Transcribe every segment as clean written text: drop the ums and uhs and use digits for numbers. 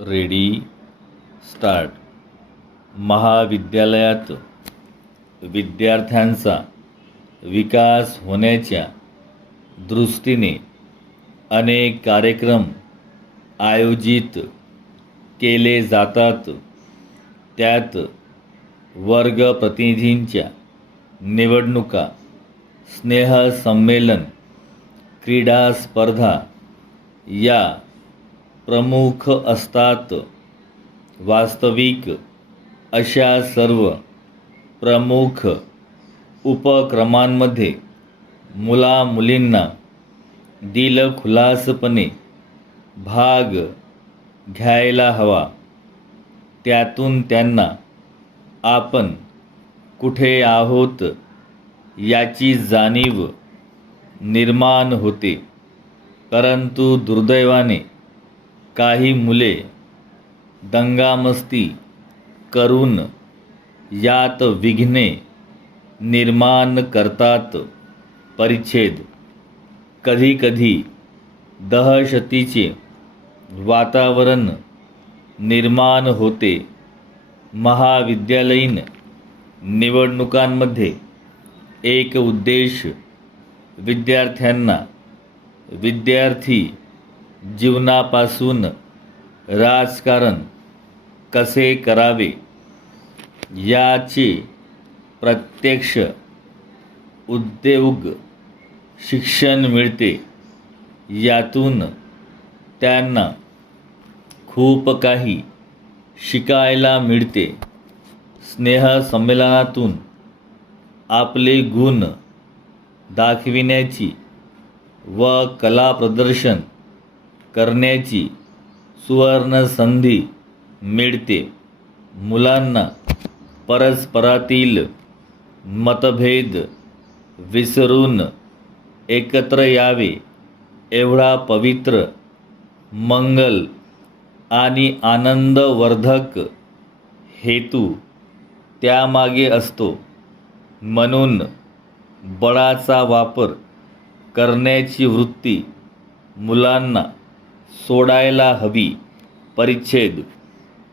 Ready start. महाविद्यालयात विद्यार्थ्यांचा विकास होण्याच्या दृष्टीने अनेक कार्यक्रम आयोजित केले जातात. त्यात वर्ग प्रतिनिधींच्या निवडणुका, स्नेहसंमेलन, क्रीडा स्पर्धा या प्रमुख असतात. वास्तविक अशा सर्व प्रमुख उपक्रमांमध्ये मुलामुलींना दिलखुलासपणे भाग घ्यायला हवा. त्यातून त्यांना आपण कुठे आहोत याची जाणीव निर्माण होते. परंतु दुर्दैवाने काही मुले दंगामस्ती करून यात विघ्ने निर्माण करतात. परिच्छेद. कधीकधी दहशतीचे वातावरण निर्माण होते. महाविद्यालयीन निवडणुकांमध्ये एक उद्देश विद्यार्थ्यांना विद्यार्थी जीवनापासून राजकारण कसे करावे याचे प्रत्यक्ष उद्योग शिक्षण मिळते. यातून त्यांना खूप काही शिकायला मिळते. स्नेहसंमेलनातून आपले गुण दाखविण्याची व कला प्रदर्शन करण्याची सुवर्ण संधी मिळते. मुलांना परस्परातील मतभेद विसरून एकत्र यावे एवढा पवित्र, मंगल आणि आनंदवर्धक हेतू त्यामागे असतो. म्हणून बळाचा वापर करण्याची वृत्ती मुलांना सोडायला हवी. परिच्छेद.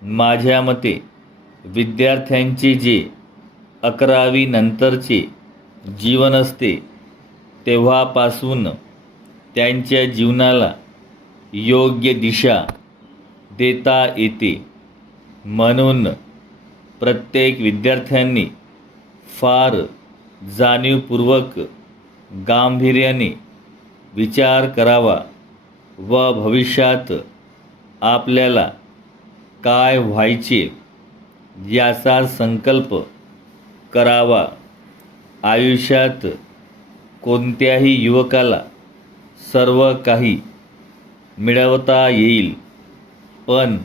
माझ्या मते विद्यार्थ्यांचे जे 11वी नंतरचे जीवन असते तेव्हापासून त्यांच्या जीवनाला योग्य दिशा देता येते. म्हणून प्रत्येक विद्यार्थ्यांनी फार जाणीवपूर्वक, गांभीर्याने विचार करावा व भविष्यात आपल्याला काय व्हायचे याचा संकल्प करावा. आयुष्यात कोणत्याही युवकाला सर्व काही मिळवता येईल, पण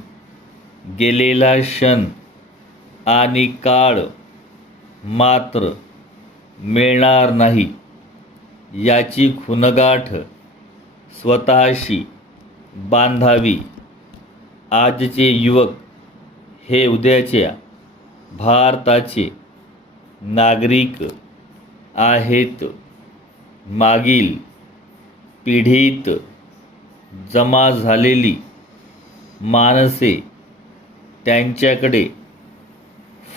गेलेला क्षण आणि काळ मात्र मिळणार नाही. याची खुणगाठ स्वतःशी बांधावी. आजचे युवक हे उद्याच्या भारताचे नागरिक आहेत. मागील पिढीत जमा झालेली माणसे त्यांच्याकडे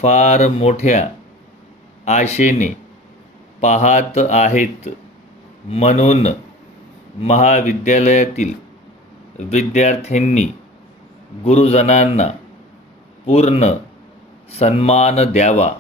फार मोठ्या आशेने पाहत आहेत. म्हणून महाविद्यालयातील विद्यार्थ्यांनी गुरुजनांना पूर्ण सन्मान द्यावा.